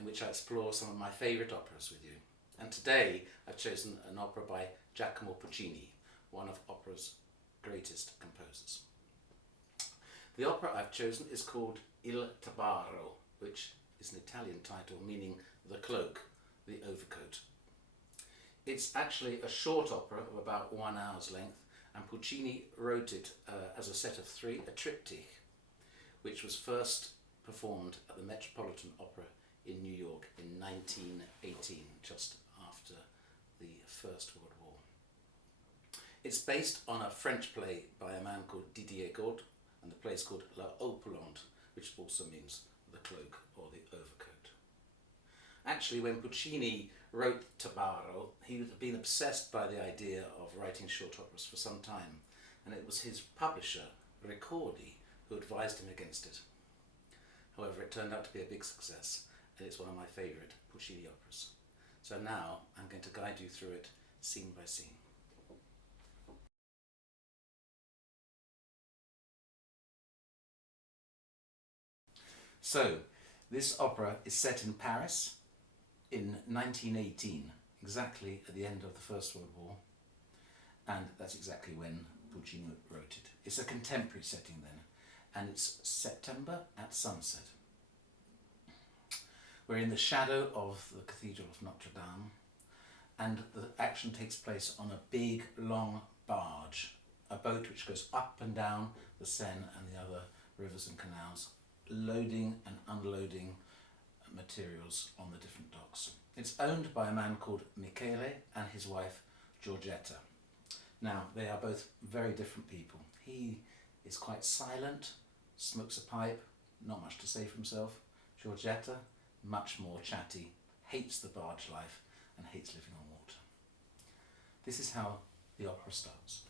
in which I explore some of my favourite operas with you. And today I've chosen an opera by Giacomo Puccini, one of opera's greatest composers. The opera I've chosen is called Il Tabarro, which is an Italian title meaning the cloak, the overcoat. It's actually a short opera of about 1 hour's length, and Puccini wrote it as a set of three, a triptych, which was first performed at the Metropolitan Opera in New York in 1918, just after the First World War. It's based on a French play by a man called Didier Gaud, and the play is called La Houppelande, which also means the cloak or the overcoat. Actually, when Puccini wrote Tabarro, he had been obsessed by the idea of writing short operas for some time, and it was his publisher, Ricordi, who advised him against it. However, it turned out to be a big success, and it's one of my favourite Puccini operas. So now I'm going to guide you through it scene by scene. So, this opera is set in Paris in 1918, exactly at the end of the First World War, and that's exactly when Puccini wrote it. It's a contemporary setting then, and it's September at sunset. We're in the shadow of the Cathedral of Notre Dame, and the action takes place on a big, long barge, a boat which goes up and down the Seine and the other rivers and canals, loading and unloading materials on the different docks. It's owned by a man called Michele and his wife Giorgetta. Now, they are both very different people. He is quite silent, smokes a pipe, not much to say for himself. Giorgetta, much more chatty, hates the barge life and hates living on water. This is how the opera starts.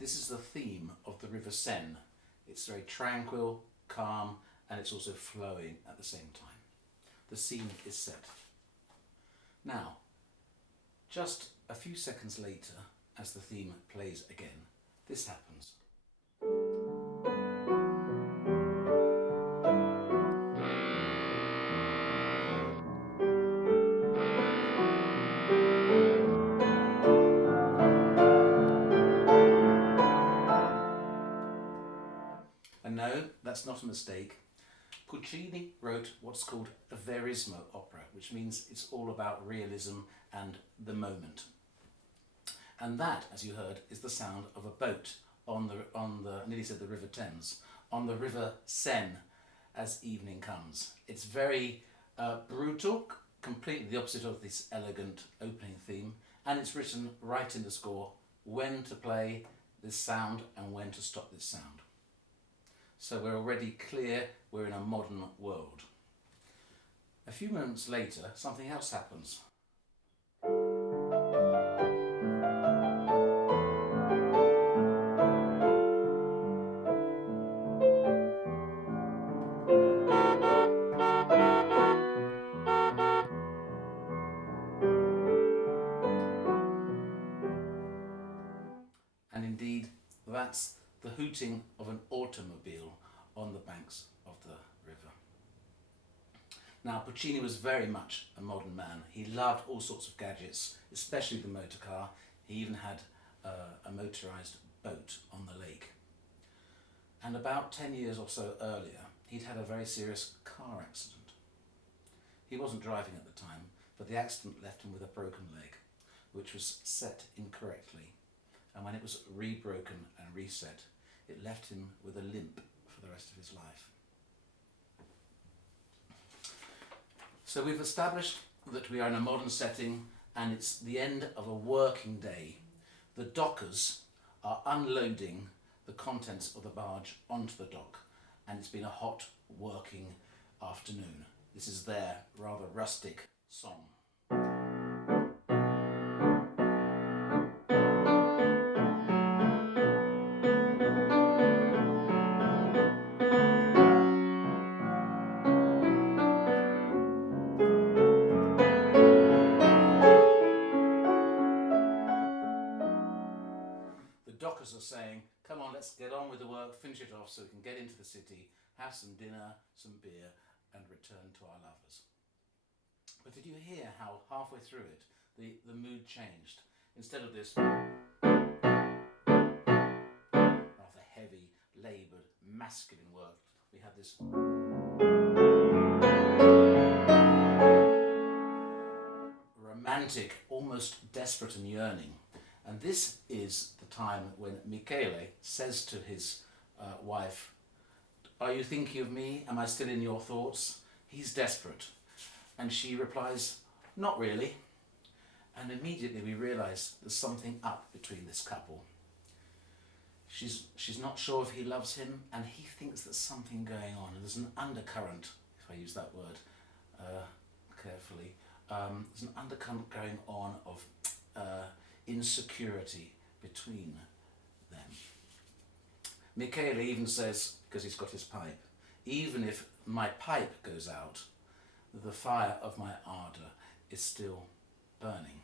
This is the theme of the River Seine. It's very tranquil, calm, and it's also flowing at the same time. The scene is set. Now, just a few seconds later, as the theme plays again, this happens. And no, that's not a mistake. Puccini wrote what's called a verismo opera, which means it's all about realism and the moment. And that, as you heard, is the sound of a boat on the I nearly said the River Thames, on the River Seine as evening comes. It's very brutal, completely the opposite of this elegant opening theme, and it's written right in the score when to play this sound and when to stop this sound. So we're already clear we're in a modern world. A few moments later, something else happens. And indeed, that's the hooting of an automobile on the banks of the river. Now, Puccini was very much a modern man. He loved all sorts of gadgets, especially the motor car. He even had a motorised boat on the lake. And about 10 years or so earlier, he'd had a very serious car accident. He wasn't driving at the time, but the accident left him with a broken leg, which was set incorrectly. And when it was rebroken and reset, it left him with a limp for the rest of his life. So we've established that we are in a modern setting and it's the end of a working day. The dockers are unloading the contents of the barge onto the dock, and it's been a hot working afternoon. This is their rather rustic song. let's get on with the work, finish it off so we can get into the city, have some dinner, some beer, and return to our lovers. But did you hear how halfway through it, the mood changed? Instead of this rather heavy, laboured, masculine work, we had this romantic, almost desperate and yearning. And this is the time when Michele says to his wife, "Are you thinking of me? Am I still in your thoughts?" He's desperate. And she replies, "Not really." And immediately we realise there's something up between this couple. She's not sure if he loves him, and he thinks there's something going on. And there's an undercurrent, if I use that word carefully. There's an undercurrent going on of insecurity between them. Michele even says, because he's got his pipe, "Even if my pipe goes out, the fire of my ardour is still burning."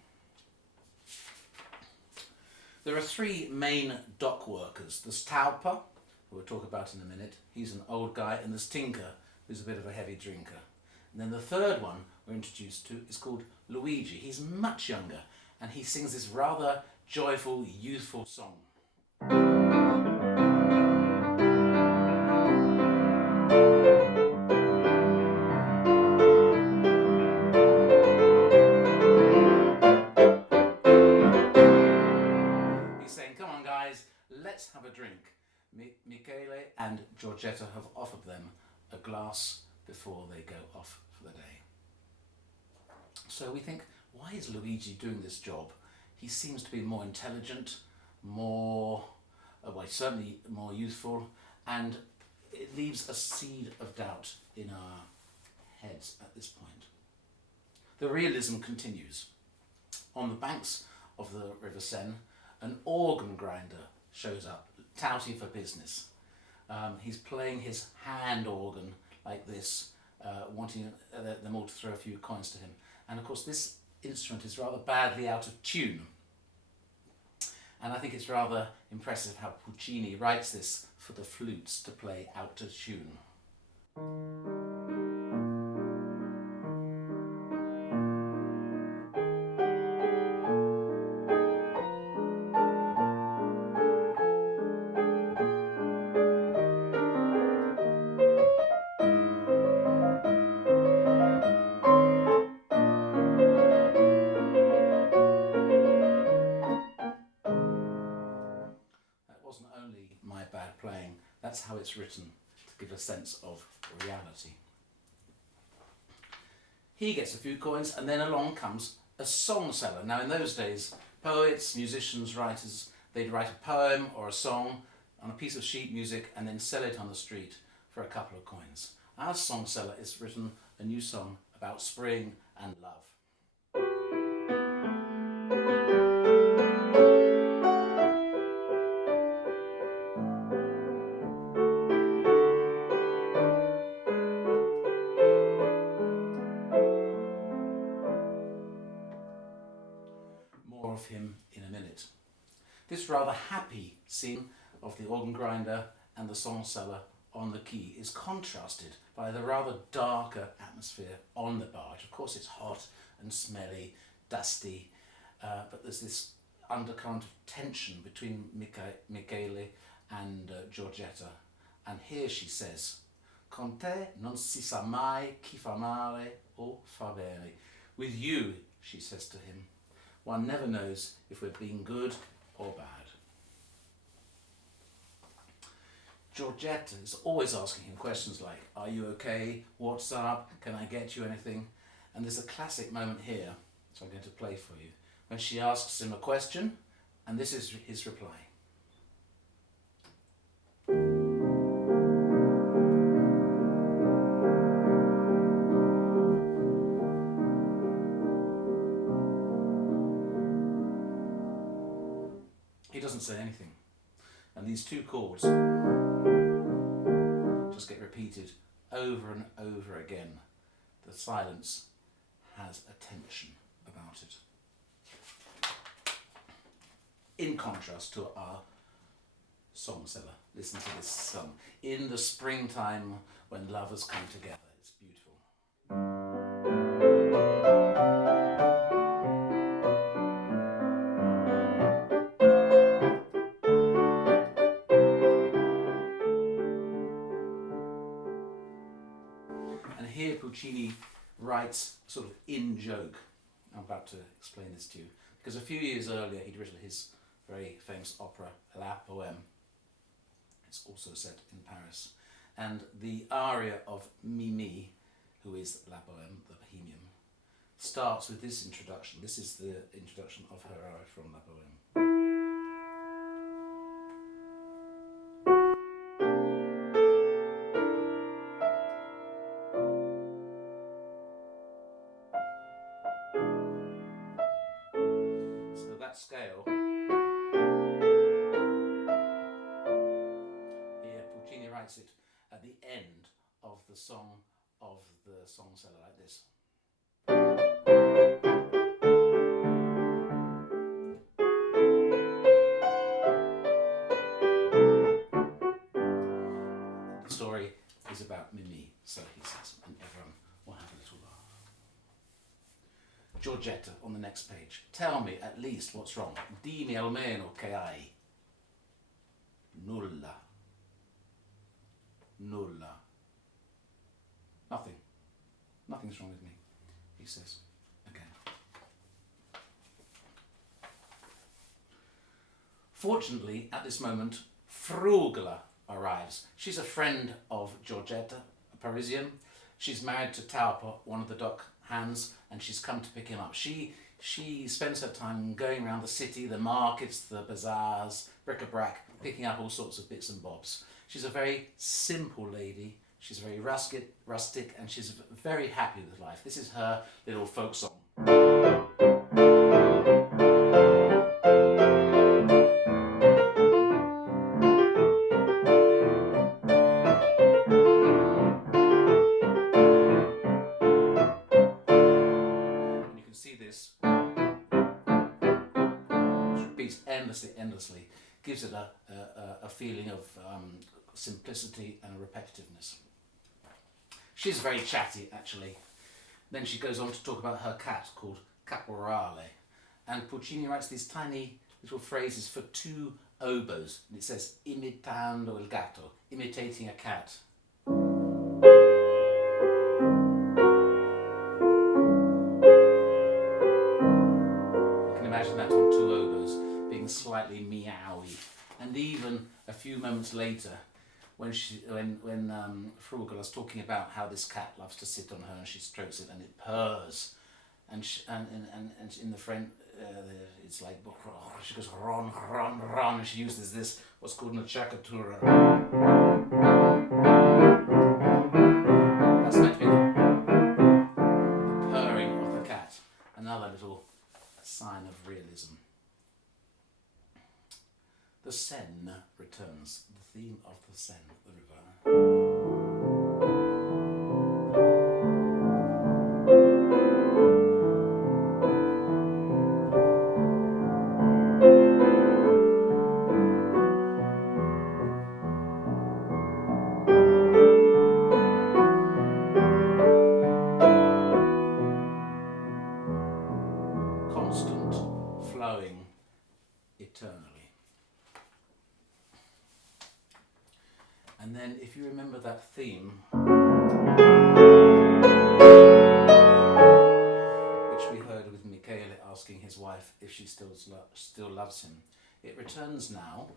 There are three main dock workers. There's Tabarro, who we'll talk about in a minute. He's an old guy. And there's Tinker, who's a bit of a heavy drinker. And then the third one we're introduced to is called Luigi. He's much younger, and he sings this rather joyful, youthful song. He's saying, "Come on guys, let's have a drink." Michele and Giorgetta have offered them a glass before they go off for the day. So we think, why is Luigi doing this job? He seems to be more intelligent, certainly more youthful, and it leaves a seed of doubt in our heads at this point. The realism continues. On the banks of the River Seine, an organ grinder shows up, touting for business. He's playing his hand organ like this, wanting them all to throw a few coins to him. And of course this instrument is rather badly out of tune. And I think it's rather impressive how Puccini writes this for the flutes to play out of tune. Wasn't only my bad playing, that's how it's written, to give a sense of reality. He gets a few coins, and then along comes a song seller. Now in those days, poets, musicians, writers, they'd write a poem or a song on a piece of sheet music and then sell it on the street for a couple of coins. Our song seller has written a new song about spring and love. More of him in a minute. This rather happy scene of the organ grinder and the song seller on the quay is contrasted by the rather darker atmosphere on the barge. Of course it's hot and smelly, dusty, but there's this undercurrent of tension between Michele and Giorgetta. And here she says, "Con te non si sa mai chi fa male o fa bene." With you, she says to him, one never knows if we're being good or bad. Giorgetta is always asking him questions like, "Are you okay? What's up? Can I get you anything?" And there's a classic moment here, so I'm going to play for you, when she asks him a question, and this is his reply. He doesn't say anything. And these two chords just get repeated over and over again. The silence has a tension about it. In contrast to our song seller. Listen to this song. In the springtime when lovers come together. It's beautiful. And here Puccini writes sort of in joke. I'm about to explain this to you. Because a few years earlier he'd written his very famous opera La Bohème. It's also set in Paris. And the aria of Mimi, who is La Bohème, the Bohemian, starts with this introduction. This is the introduction of her aria from La Bohème. So that scale, here Puccini writes it at the end of the song seller like this. The story is about Mimi, so he says, and everyone will have a little laugh. Giorgetta on the next page. Tell me at least what's wrong. Dimmi almeno che hai. Nulla. Nulla. Nothing. Nothing's wrong with me, he says again. Fortunately, at this moment, Frugla arrives. She's a friend of Giorgetta, a Parisian. She's married to Tabarro, one of the dock hands, and she's come to pick him up. She spends her time going around the city, the markets, the bazaars, bric-a-brac, picking up all sorts of bits and bobs. She's a very simple lady. She's very rustic, and she's very happy with life. This is her little folk song. And you can see this. It repeats endlessly. Gives it a feeling of simplicity and repetitiveness. She's very chatty, actually. Then she goes on to talk about her cat called Caporale. And Puccini writes these tiny little phrases for two oboes. And it says, imitando il gatto, imitating a cat. You can imagine that on two oboes, being slightly meowy. And even a few moments later, when Frugala's talking about how this cat loves to sit on her and she strokes it and it purrs, and in the French it's like she goes ron ron ron, and she uses this what's called an acciaccatura. That's meant to be the purring of the cat. Another little sign of realism. The Seine returns, the theme of the Seine, the river. Constant, flowing, eternally. And then, if you remember that theme, which we heard with Michele asking his wife if she still loves him, it returns now.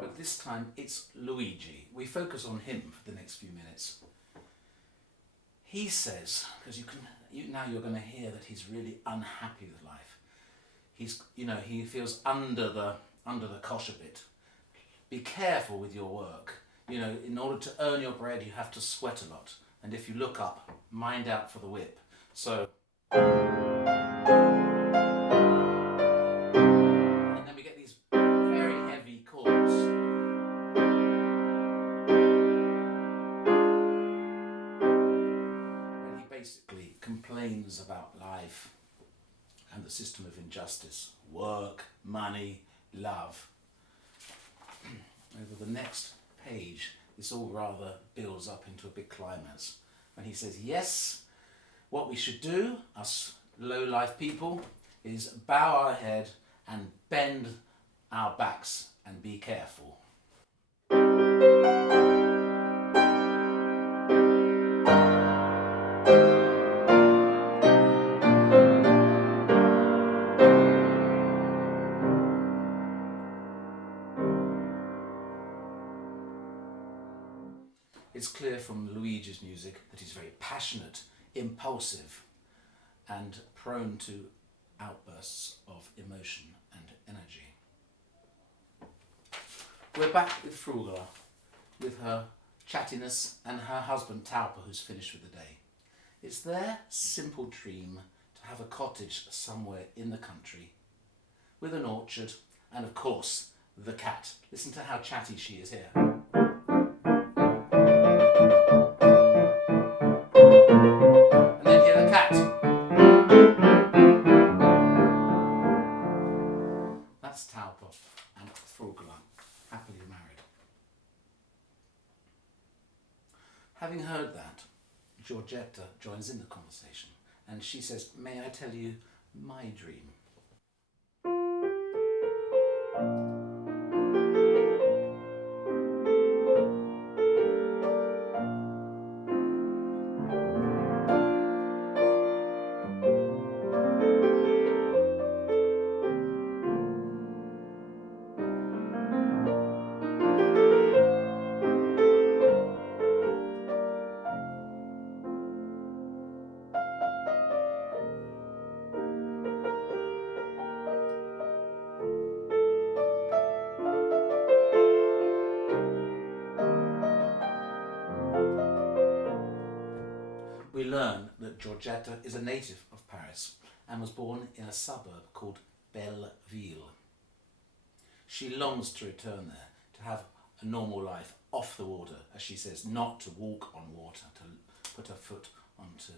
But this time it's Luigi. We focus on him for the next few minutes. He says, because now you're going to hear that he's really unhappy with life. He feels under the cosh a bit. Be careful with your work. In order to earn your bread, you have to sweat a lot. And if you look up, mind out for the whip. So, and then we get these very heavy chords. complains about life and the system of injustice, work, money, love. Over the next page, this all rather builds up into a big climax. And he says, yes, what we should do, us low-life people, is bow our head and bend our backs and be careful. It's clear from Luigi's music that he's very passionate, impulsive, and prone to outbursts of emotion and energy. We're back with Frugala, with her chattiness and her husband Tauper, who's finished with the day. It's their simple dream to have a cottage somewhere in the country, with an orchard, and of course, the cat. Listen to how chatty she is here. That's Tauper and Frugala, happily married. Having heard that, Giorgetta joins in the conversation and she says, may I tell you my dream? We learn that Giorgetta is a native of Paris and was born in a suburb called Belleville. She longs to return there, to have a normal life off the water, as she says, not to walk on water, to put her foot onto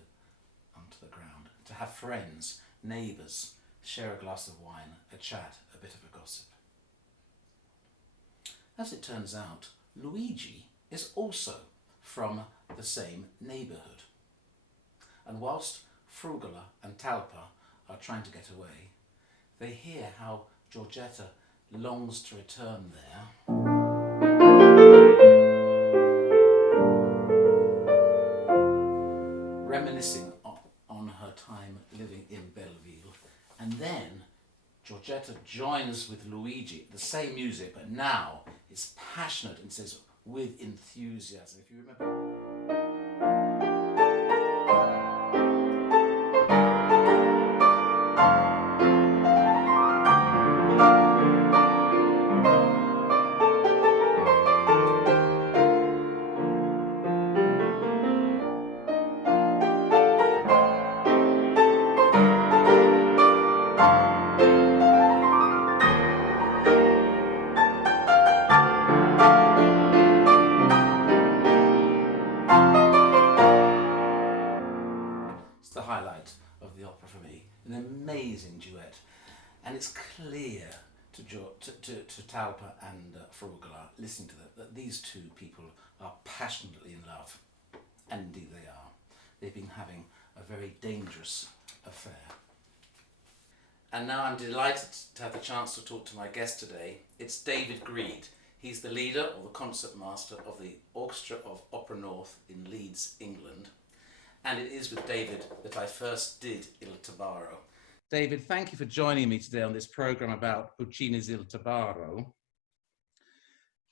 the ground, to have friends, neighbours, share a glass of wine, a chat, a bit of a gossip. As it turns out, Luigi is also from the same neighbourhood. And whilst Frugala and Tauper are trying to get away, they hear how Giorgetta longs to return there. Reminiscing on her time living in Belleville. And then Giorgetta joins with Luigi, the same music, but now it's passionate and says with enthusiasm. If you remember. The highlight of the opera for me, an amazing duet, and it's clear to Tauper and Frugala, listening to that these two people are passionately in love, and indeed they are. They've been having a very dangerous affair. And now I'm delighted to have the chance to talk to my guest today. It's David Greed. He's the leader or the concert master of the Orchestra of Opera North in Leeds, England. And it is with David that I first did Il Tabarro. David, thank you for joining me today on this programme about Puccini's Il Tabarro.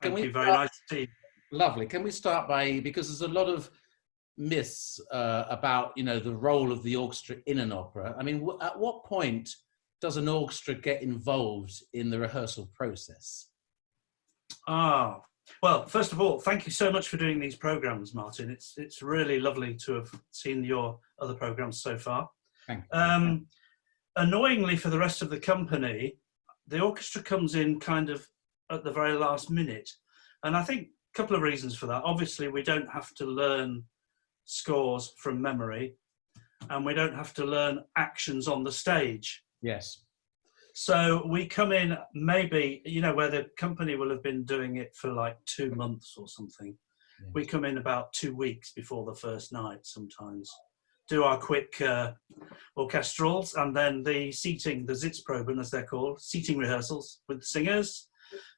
Thank you, very nice to see you. Lovely. Can we start by, because there's a lot of myths about, the role of the orchestra in an opera. I mean, at what point does an orchestra get involved in the rehearsal process? Well, first of all, thank you so much for doing these programmes, Martin. It's really lovely to have seen your other programmes so far. Thank you. Annoyingly for the rest of the company, the orchestra comes in kind of at the very last minute. And I think a couple of reasons for that. Obviously, we don't have to learn scores from memory. and we don't have to learn actions on the stage. Yes. So we come in maybe, where the company will have been doing it for like 2 months or something. Yes. We come in about 2 weeks before the first night sometimes, do our quick orchestrals, and then the Sitzproben, as they're called, seating rehearsals with singers.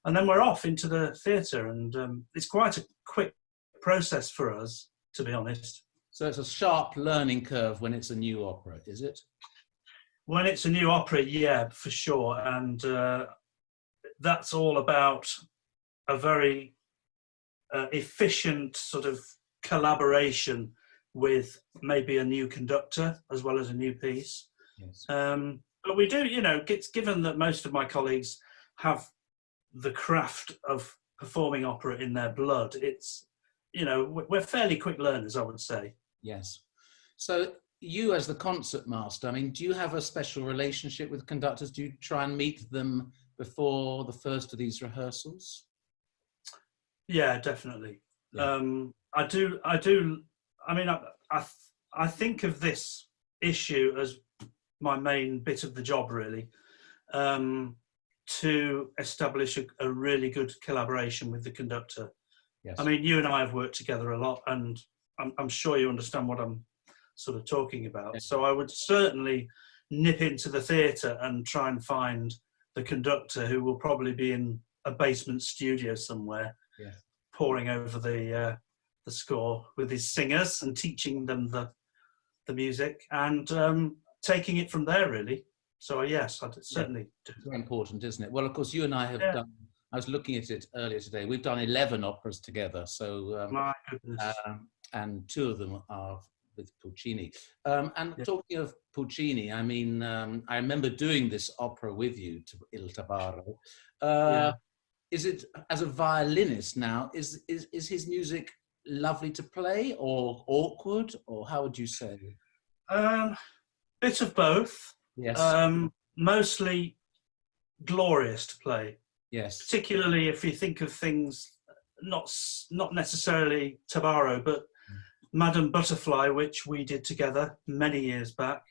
And then we're off into the theatre, and it's quite a quick process for us, to be honest. So it's a sharp learning curve when it's a new opera, is it? When it's a new opera, yeah, for sure. And that's all about a very efficient sort of collaboration with maybe a new conductor as well as a new piece. Yes. But we do, it's given that most of my colleagues have the craft of performing opera in their blood. It's, we're fairly quick learners, I would say. Yes. So you as the concert master, I mean, do you have a special relationship with conductors? Do you try and meet them before the first of these rehearsals? Yeah, definitely. Yeah. I do. I mean, I think of this issue as my main bit of the job, really, to establish a really good collaboration with the conductor. Yes. I mean, you and I have worked together a lot, and I'm sure you understand what I'm sort of talking about. Yes. So I would certainly nip into the theatre and try and find the conductor, who will probably be in a basement studio somewhere, yes, poring over the score with his singers and teaching them the music, and taking it from there, really. So yes, I certainly do. It's very important, isn't it? Well, of course, you and I have done, I was looking at it earlier today, we've done 11 operas together, so My goodness. and 2 of them are with Puccini. And talking of Puccini, I mean, I remember doing this opera with you, Il Tabarro. Is it, as a violinist now, is his music lovely to play, or awkward, or how would you say? Bit of both. Yes. Mostly glorious to play. Yes. Particularly if you think of things, not necessarily Tabarro, but Madame Butterfly, which we did together many years back.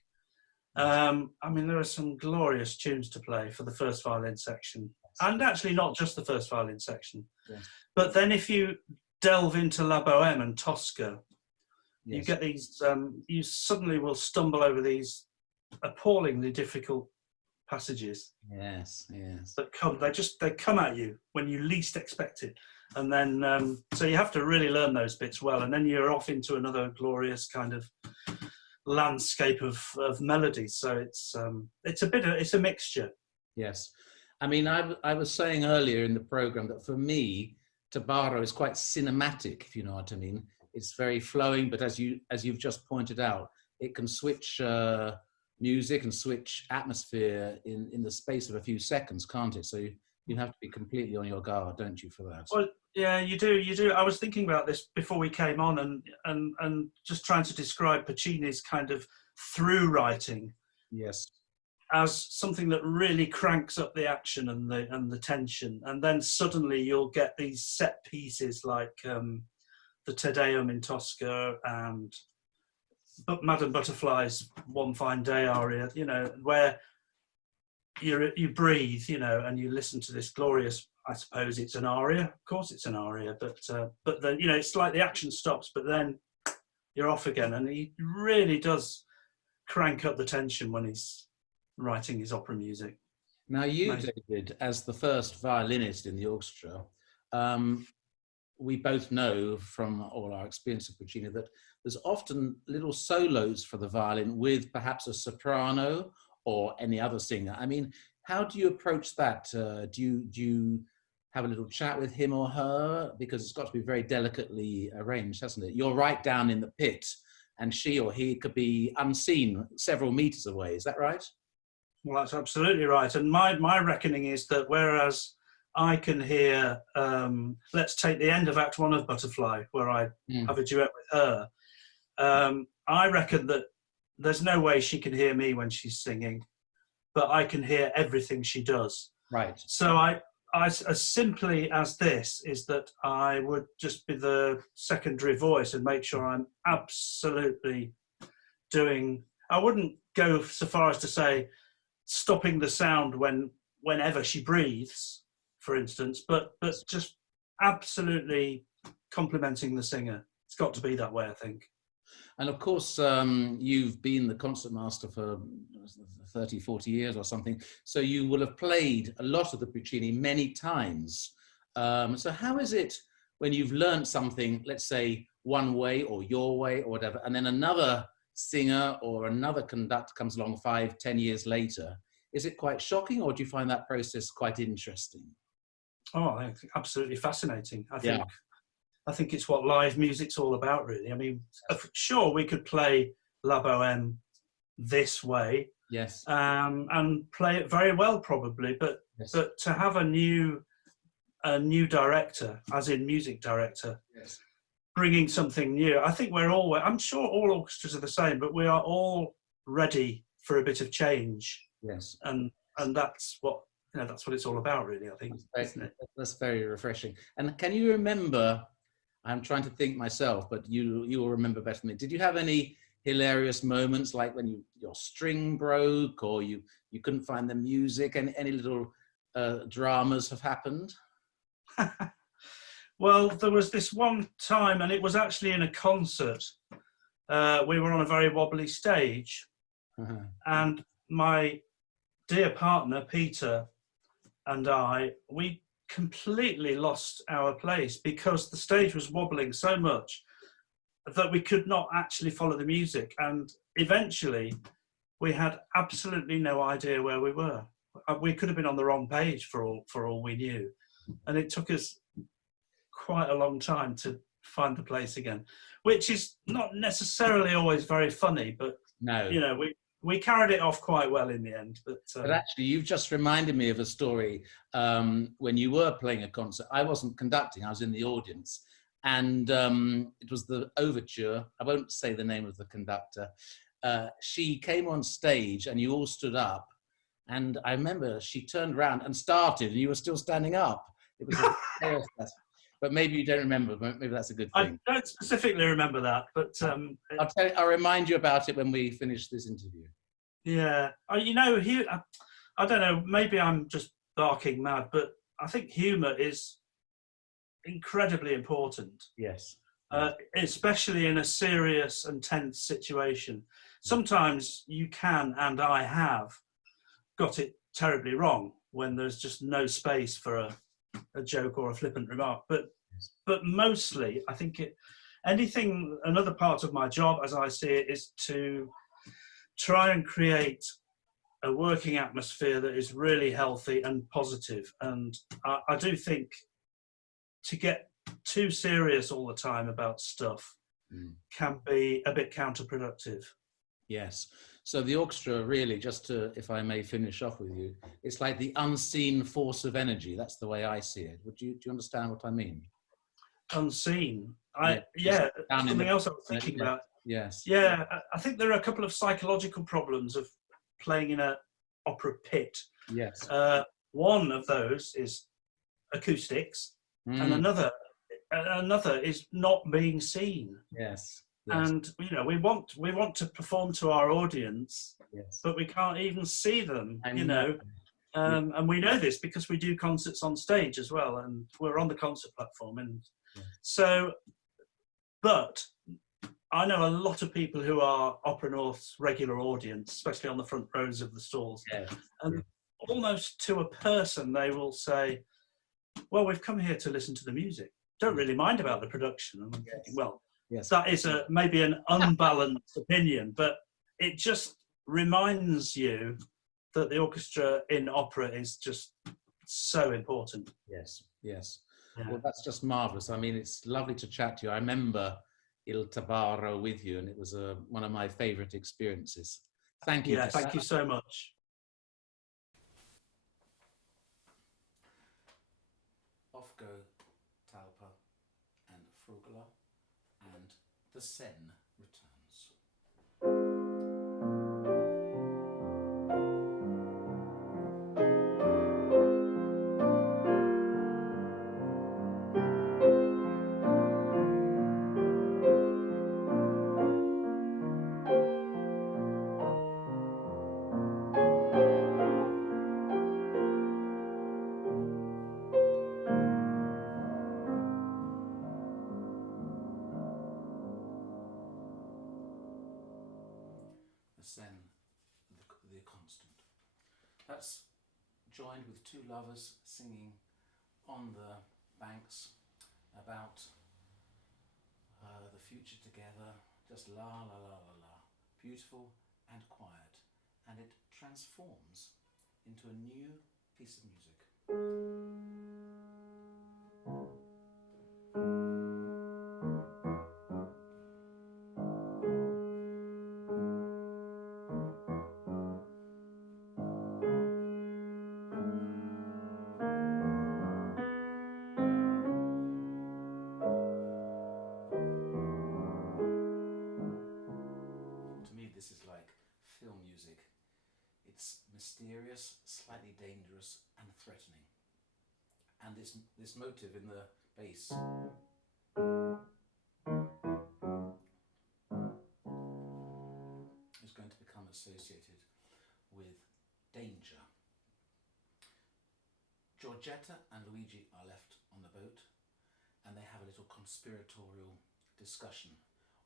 I mean, there are some glorious tunes to play for the first violin section, and actually not just the first violin section. Yes. But then if you delve into La Bohème and Tosca, yes, you get these, you suddenly will stumble over these appallingly difficult passages. Yes, yes. That come, they come at you when you least expect it. And then, so you have to really learn those bits well, and then you're off into another glorious kind of landscape of melodies. So it's a mixture. Yes. I mean, I was saying earlier in the program that for me, Tabarro is quite cinematic, if you know what I mean. It's very flowing, but as you've just pointed out, it can switch music and switch atmosphere in the space of a few seconds, can't it? So you have to be completely on your guard, don't you, for that? Well, yeah, you do. I was thinking about this before we came on, and just trying to describe Puccini's kind of through writing. Yes. As something that really cranks up the action and the tension, and then suddenly you'll get these set pieces like the Te Deum in Tosca but Madame Butterfly's One Fine Day aria, where you breathe, and you listen to this glorious. I suppose it's an aria. Of course, it's an aria, but then it's like the action stops, but then you're off again, and he really does crank up the tension when he's writing his opera music. Now you, David, as the first violinist in the orchestra, we both know from all our experience of Puccini that there's often little solos for the violin with perhaps a soprano or any other singer. I mean, how do you approach that? Do you have a little chat with him or her? Because it's got to be very delicately arranged, hasn't it? You're right down in the pit, and she or he could be unseen several meters away. Is that right? Well, that's absolutely right. And my reckoning is that whereas I can hear, let's take the end of Act 1 of Butterfly, where I have a duet with her, I reckon that there's no way she can hear me when she's singing, but I can hear everything she does. Right. So I as simply as this is that I would just be the secondary voice and make sure I'm absolutely doing. I wouldn't go so far as to say stopping the sound whenever she breathes, for instance, but just absolutely complimenting the singer. It's got to be that way, I think. And of course, you've been the concertmaster for 30, 40 years or something. So you will have played a lot of the Puccini many times. So how is it when you've learned something, let's say one way or your way or whatever, and then another singer or another conductor comes along 5, 10 years later? Is it quite shocking, or do you find that process quite interesting? Oh, I think absolutely fascinating. Yeah. I think it's what live music's all about, really. I mean, sure, we could play La Bohème this way, Yes. and play it very well, probably. But Yes. but to have a new director, as in music director, Yes. bringing something new, I think I'm sure all orchestras are the same, but we are all ready for a bit of change. Yes. And that's what that's what it's all about, really. I think, isn't it? That's very refreshing. And can you remember? I'm trying to think myself, but you will remember better than me. Did you have any hilarious moments, like when your string broke, or you couldn't find the music, and any little dramas have happened? Well, there was this one time, and it was actually in a concert. We were on a very wobbly stage, and my dear partner Peter and we completely lost our place because the stage was wobbling so much that we could not actually follow the music, and eventually we had absolutely no idea where we were. We could have been on the wrong page for all we knew, and it took us quite a long time to find the place again, which is not necessarily always very funny, but no, we carried it off quite well in the end. But actually, you've just reminded me of a story. When you were playing a concert, I wasn't conducting, I was in the audience, and it was the overture. I won't say the name of the conductor. She came on stage and you all stood up, and I remember she turned around and started, and you were still standing up. It was a chaos. But maybe you don't remember. Maybe that's a good thing. I don't specifically remember that, but I'll remind you about it when we finish this interview. Yeah, I don't know. Maybe I'm just barking mad, but I think humour is incredibly important. Yes. Especially in a serious and tense situation. Sometimes you can, and I have, got it terribly wrong when there's just no space for a joke or a flippant remark. But mostly, I think another part of my job, as I see it, is to try and create a working atmosphere that is really healthy and positive. And I do think to get too serious all the time about stuff can be a bit counterproductive. Yes. So the orchestra really, if I may finish off with you, it's like the unseen force of energy. That's the way I see it. Do you understand what I mean? Unseen. Something else I was thinking about. Yes. Yeah, I think there are a couple of psychological problems of playing in an opera pit. Yes. One of those is acoustics, and another is not being seen. Yes. And we want to perform to our audience, but we can't even see them. And we know this because we do concerts on stage as well, and we're on the concert platform, and so. But I know a lot of people who are Opera North's regular audience, especially on the front rows of the stalls, and almost to a person they will say, "Well, we've come here to listen to the music. Don't really mind about the production." And I'm thinking, well. Yes. That is maybe an unbalanced opinion, but it just reminds you that the orchestra in opera is just so important. Yes. Yeah. Well, that's just marvellous. I mean, it's lovely to chat to you. I remember Il Tabarro with you, and it was one of my favourite experiences. Thank you. Yeah, thank you so much. Off go Talpa and Frugala, and the Sen returns. That's joined with two lovers singing on the banks about the future together, just la la la la la, beautiful and quiet, and it transforms into a new piece of music. To me, this is like film music. It's mysterious, slightly dangerous and threatening. And this motive in the bass is going to become associated with danger. Giorgetta and Luigi are left on the boat and they have a little conspiratorial discussion,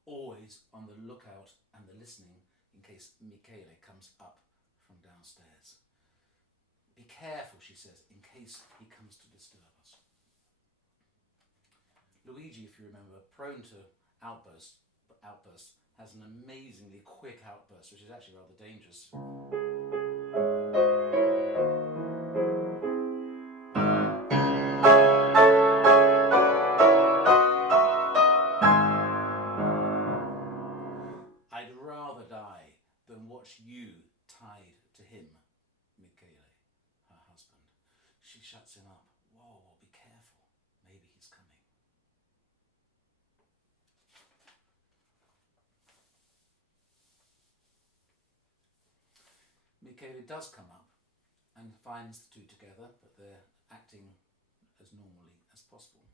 always on the lookout and the listening in case Michele comes up from downstairs. Be careful, she says, in case he comes to disturb us. Luigi, if you remember, prone to outbursts, has an amazingly quick outburst, which is actually rather dangerous. I'd rather die than watch you tied to him, Michele, her husband. She shuts him up. Whoa, be careful. Maybe he's coming. Michele does come up and finds the two together, but they're acting as normally as possible.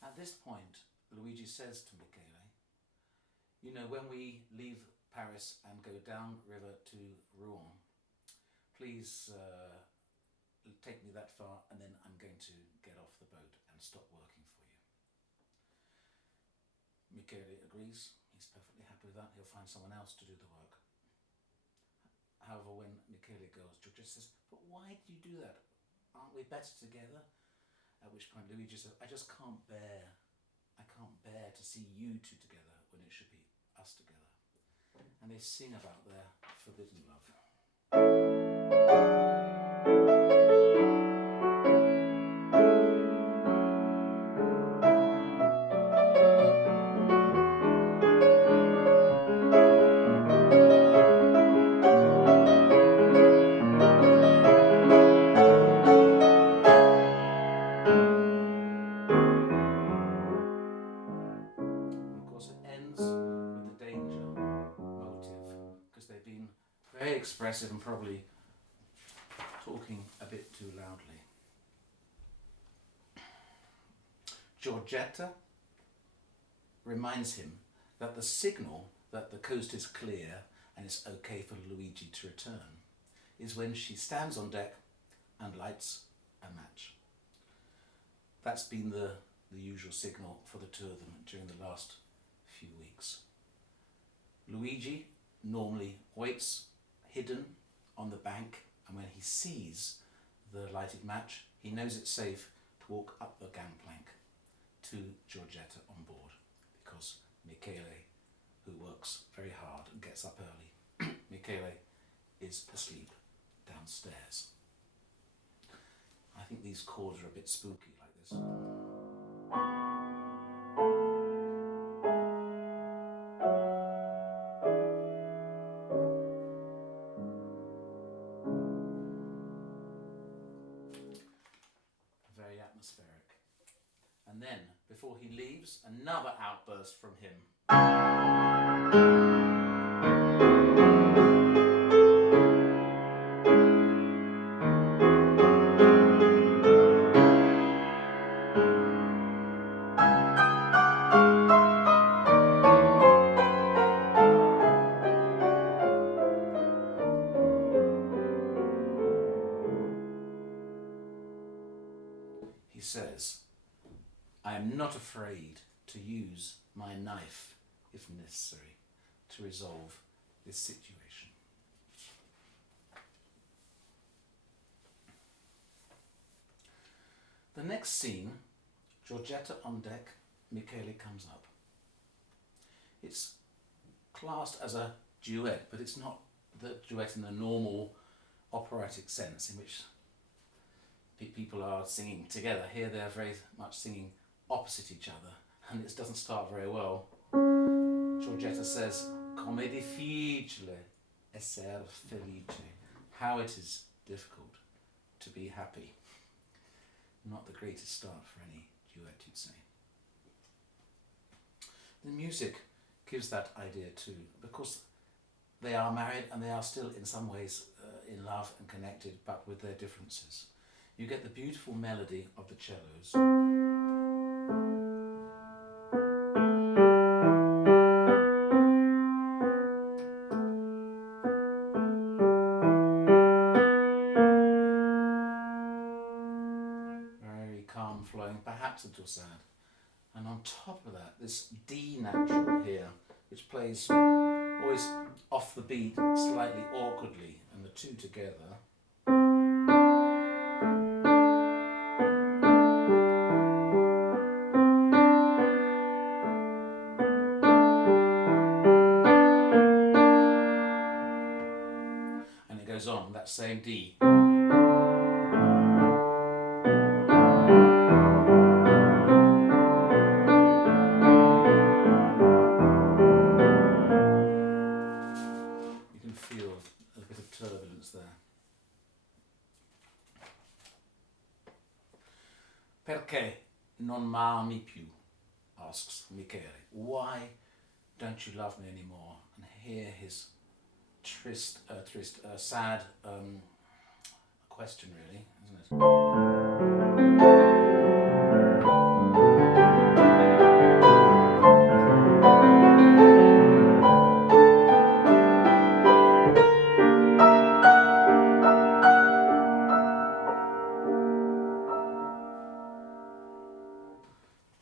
At this point, Luigi says to Michele, you know, when we leave Paris and go down river to Rouen, please take me that far and then I'm going to get off the boat and stop working for you. Michele agrees. He's perfectly happy with that. He'll find someone else to do the work. However, when Michele goes, Giorgetta says, but why do you do that? Aren't we better together? At which point Luigi says, I can't bear to see you two together when it should be us together. And they sing about their forbidden love. Very expressive and probably talking a bit too loudly. Giorgetta reminds him that the signal that the coast is clear and it's okay for Luigi to return is when she stands on deck and lights a match. That's been the usual signal for the two of them during the last few weeks. Luigi normally waits hidden on the bank, and when he sees the lighted match, he knows it's safe to walk up the gangplank to Giorgetta on board, because Michele, who works very hard and gets up early, Michele is asleep downstairs. I think these chords are a bit spooky like this. Very atmospheric. And then, before he leaves, another outburst from him. He says, I am not afraid to use my knife, if necessary, to resolve this situation. The next scene, Giorgetta on deck, Michele comes up. It's classed as a duet, but it's not the duet in the normal operatic sense in which people are singing together. Here they're very much singing opposite each other, and it doesn't start very well. Giorgetta says, "Come difficile esser felice." How it is difficult to be happy. Not the greatest start for any duet, you'd say. The music gives that idea too, because they are married and they are still in some ways in love and connected, but with their differences. You get the beautiful melody of the cellos. Very calm flowing, perhaps a little sad. And on top of that, this D natural here, which plays always off the beat, slightly awkwardly, and the two together. And it goes on, that same D. You can feel a bit of turbulence there. Perché non m'ami più? Asks Michele. Why don't you love me anymore? And hear his sad question, really, isn't it?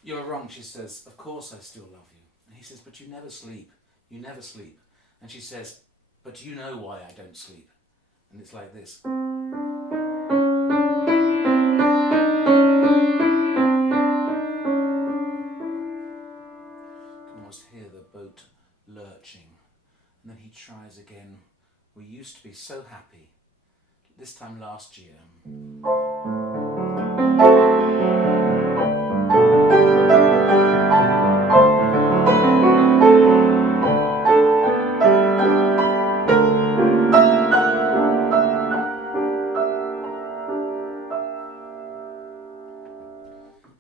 You're wrong, she says. Of course I still love you. And he says, but you never sleep. You never sleep. And she says, but you know why I don't sleep. And it's like this. You can almost hear the boat lurching. And then he tries again. We used to be so happy. This time last year.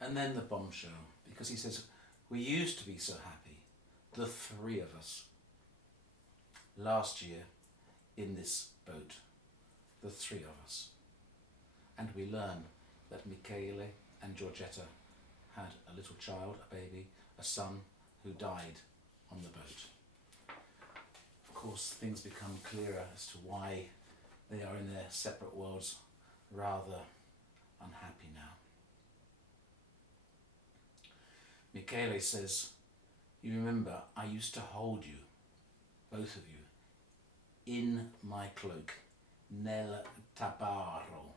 And then the bombshell, because he says, we used to be so happy, the three of us, last year in this boat, the three of us. And we learn that Michele and Giorgetta had a little child, a baby, a son, who died on the boat. Of course, things become clearer as to why they are in their separate worlds, rather unhappy now. Michele says, you remember, I used to hold you, both of you, in my cloak, nel tabarro,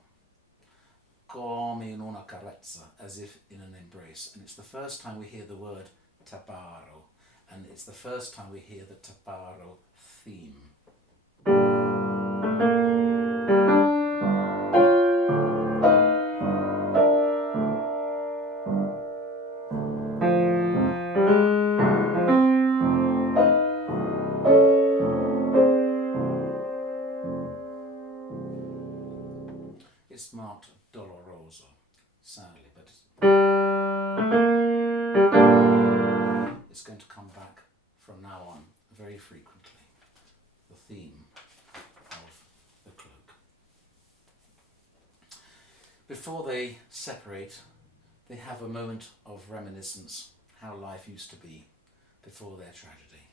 come in una carezza, as if in an embrace. And it's the first time we hear the word tabarro, and it's the first time we hear the tabarro theme. It's marked doloroso, sadly, but it's going to come back from now on very frequently, the theme of the cloak. Before they separate, they have a moment of reminiscence, how life used to be before their tragedy.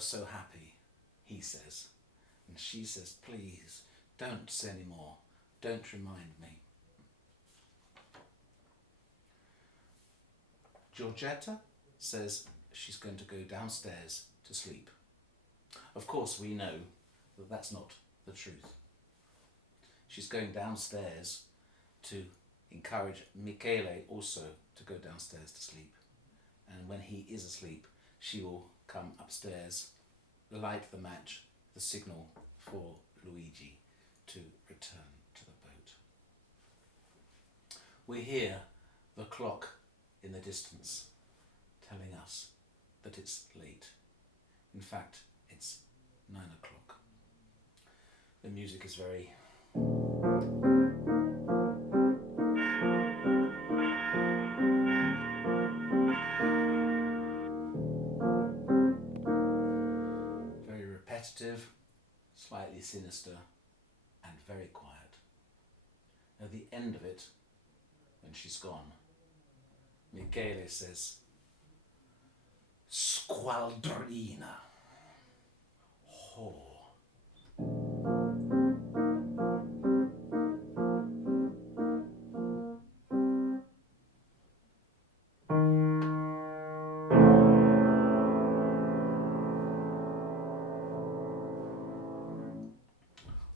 so happy, he says. And she says, please, don't say any more. Don't remind me. Giorgetta says she's going to go downstairs to sleep. Of course, we know that that's not the truth. She's going downstairs to encourage Michele also to go downstairs to sleep. And when he is asleep, she will come upstairs, light the match, the signal for Luigi to return to the boat. We hear the clock in the distance telling us that it's late. In fact, it's 9 o'clock. The music is very repetitive, slightly sinister, and very quiet. At the end of it, when she's gone, Michele says, "Squadrina." Oh.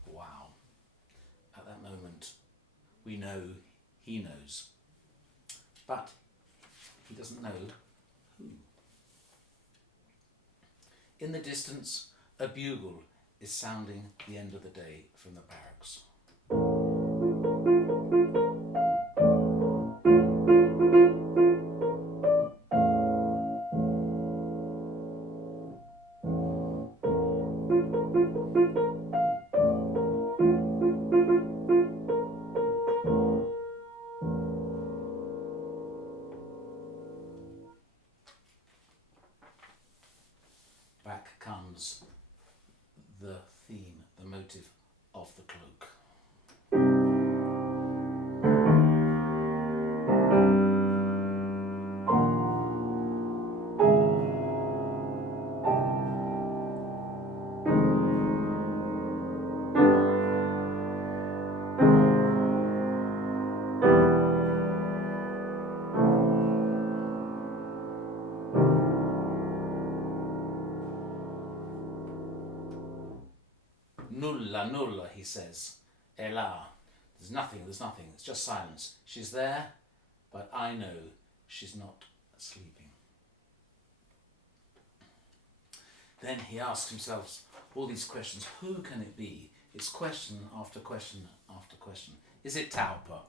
Wow. At that moment, we know he knows. But he doesn't know who. In the distance, a bugle is sounding the end of the day from the barracks. Back comes the theme, the motive of the cloak. Nulla, nulla, he says. È là. There's nothing, it's just silence. She's there, but I know she's not sleeping. Then he asks himself all these questions. Who can it be? It's question after question after question. Is it Tauper?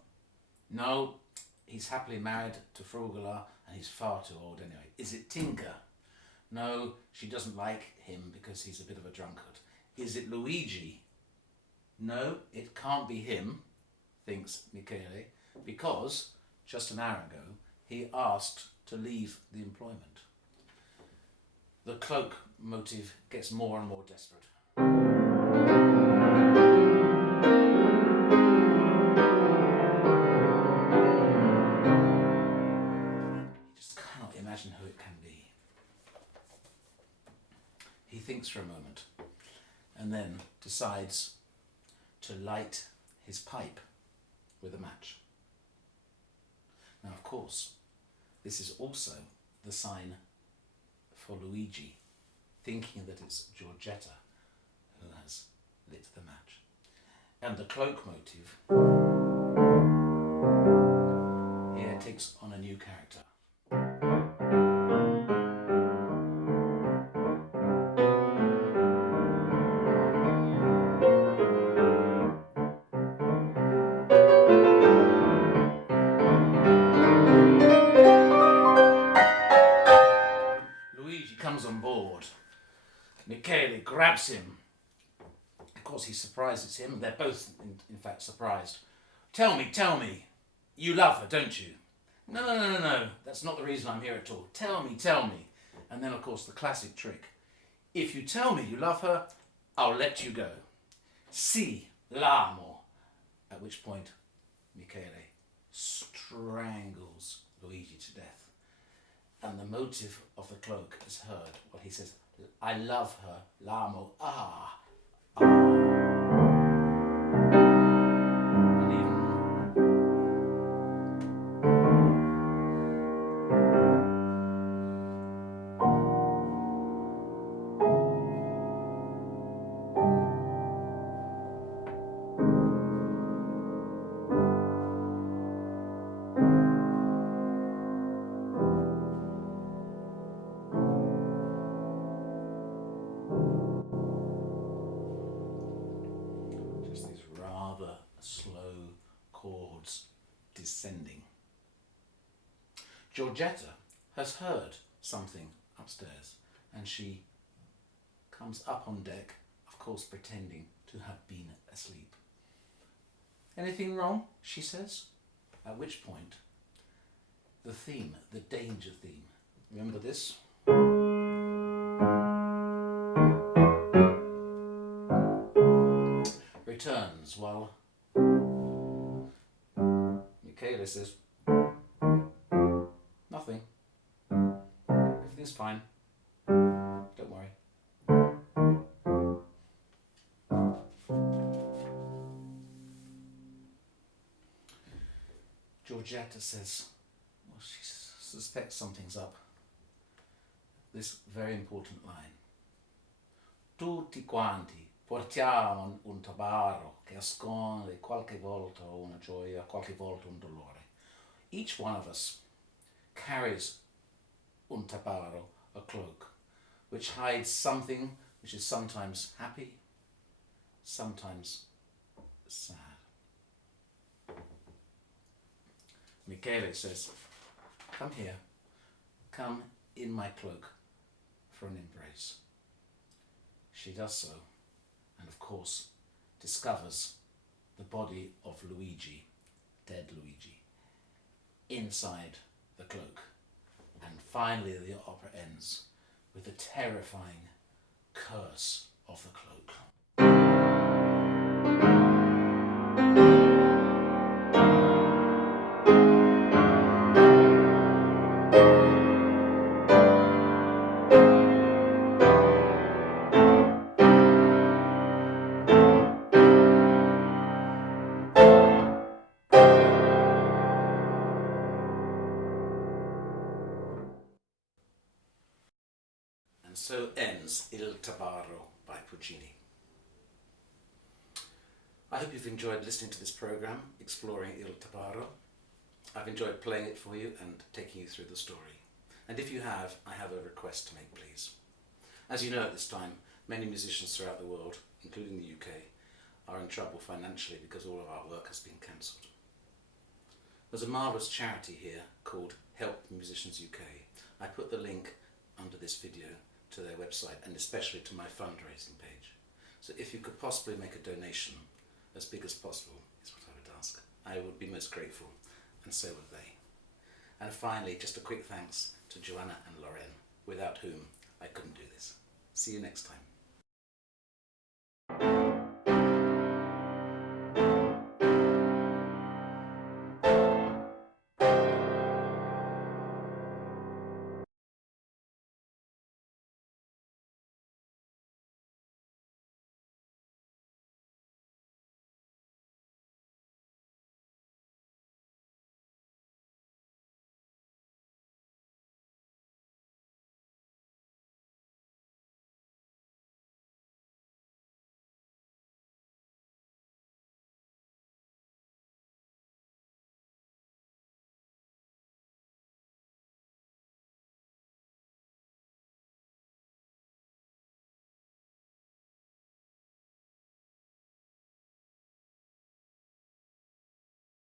No, he's happily married to Frugala and he's far too old anyway. Is it Tinker? No, she doesn't like him because he's a bit of a drunkard. Is it Luigi? No, it can't be him, thinks Michele, because just an hour ago he asked to leave the employment. The cloak motive gets more and more desperate. He just cannot imagine who it can be. He thinks for a moment and then decides to light his pipe with a match. Now, of course, this is also the sign for Luigi, thinking that it's Giorgetta who has lit the match. And the cloak motive here takes on a new character. Comes on board. Michele grabs him. Of course, he's surprised it's him. They're both, in fact, surprised. Tell me, you love her, don't you? No, that's not the reason I'm here at all. Tell me. And then, of course, the classic trick. If you tell me you love her, I'll let you go. Si, l'amo. At which point, Michele strangles Luigi to death. And the motive of the cloak is heard. Well, he says, I love her, l'amo, ah, ah. And just these rather slow chords descending. Giorgetta has heard something upstairs and she comes up on deck, of course pretending to have been asleep. Anything wrong? She says, at which point the theme, the danger theme, remember this? Returns while Michele says, nothing, everything's fine, don't worry. Giorgetta says, well, she suspects something's up. This very important line. Tutti quanti portiamo un tabarro che asconde qualche volta una gioia, qualche volta un dolore. Each one of us carries un tabarro, a cloak, which hides something which is sometimes happy, sometimes sad. Michele says, come here, come in my cloak for an embrace. She does so, and of course discovers the body of Luigi, dead Luigi, inside the cloak. And finally the opera ends with the terrifying curse of the cloak. And so ends Il Tabarro by Puccini. I hope you've enjoyed listening to this programme, exploring Il Tabarro. I've enjoyed playing it for you and taking you through the story. And if you have, I have a request to make, please. As you know, at this time, many musicians throughout the world, including the UK, are in trouble financially because all of our work has been cancelled. There's a marvellous charity here called Help Musicians UK. I put the link under this video to their website and especially to my fundraising page. So if you could possibly make a donation as big as possible is what I would ask. I would be most grateful, and so would they. And finally, just a quick thanks to Joanna and Lorraine, without whom I couldn't do this. See you next time.